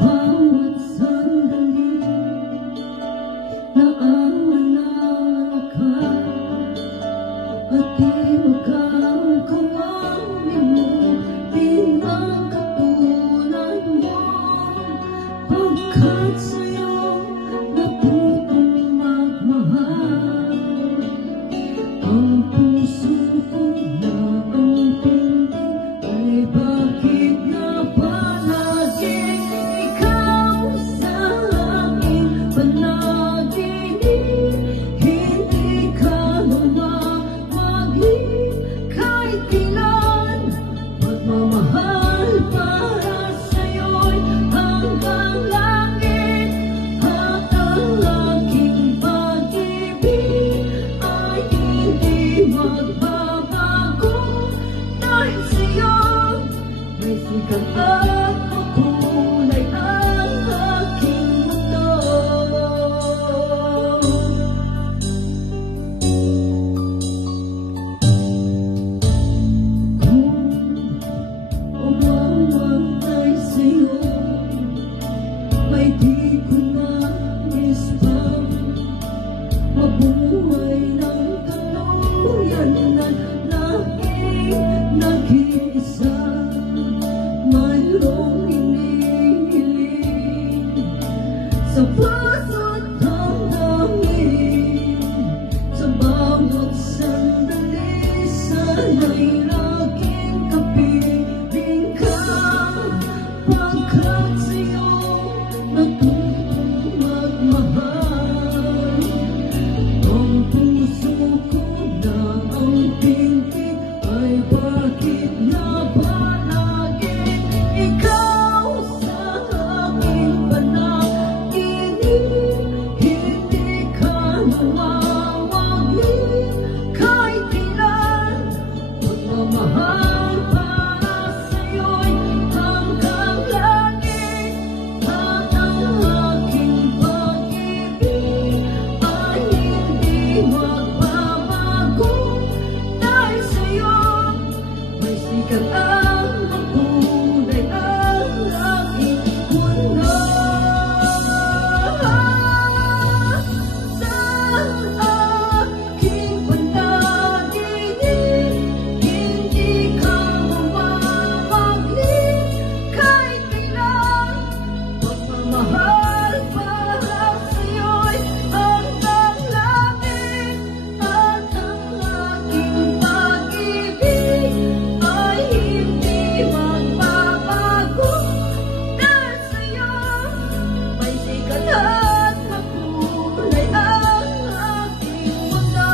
bawat sandali na ang manalakad at di magkakawamin mo, di magkatulad mo, pagkat sa'yo natutong magmahal. Ang puso ko na ang pintig ay bakit na palaging ikaw sa aking panaginip? Hindi ka namamagin kahit kailan. Pagmamahal para sa'yo'y hanggang langit, at ang aking pag-ibig ay hindi magbabago. Dahil sa'yo may sikat at makulay ang aking mundo. Kung umawag ay sa'yo, may di ko nais pang mabuhay ng tuluyan at laging nag-iisa. Mayroong hinihiling sa puso't damdamin, sa bawat sandali. Sana'y laging kapiling ka, pagkat sa'yo natutong magmahal. Ang puso ko na ang pintig ay bakit na palaging ikaw sa aking panaginip? Hindi ka namamagin kahit kailan. Pagmamahal para sa'yo'y hanggang langit, at ang aking pag-ibig ay hindi magbabago. Dahil sa'yo may sikat ang makulay ang aking mundo. Sa aking panaginip, hindi ka mamamagin kahit kailan. Pagmamahal para sa'yo'y hanggang langit, at ang aking pag-ibig ay hindi magbabago. Dahil sa'yo may sikat at makulay ang aking mundo.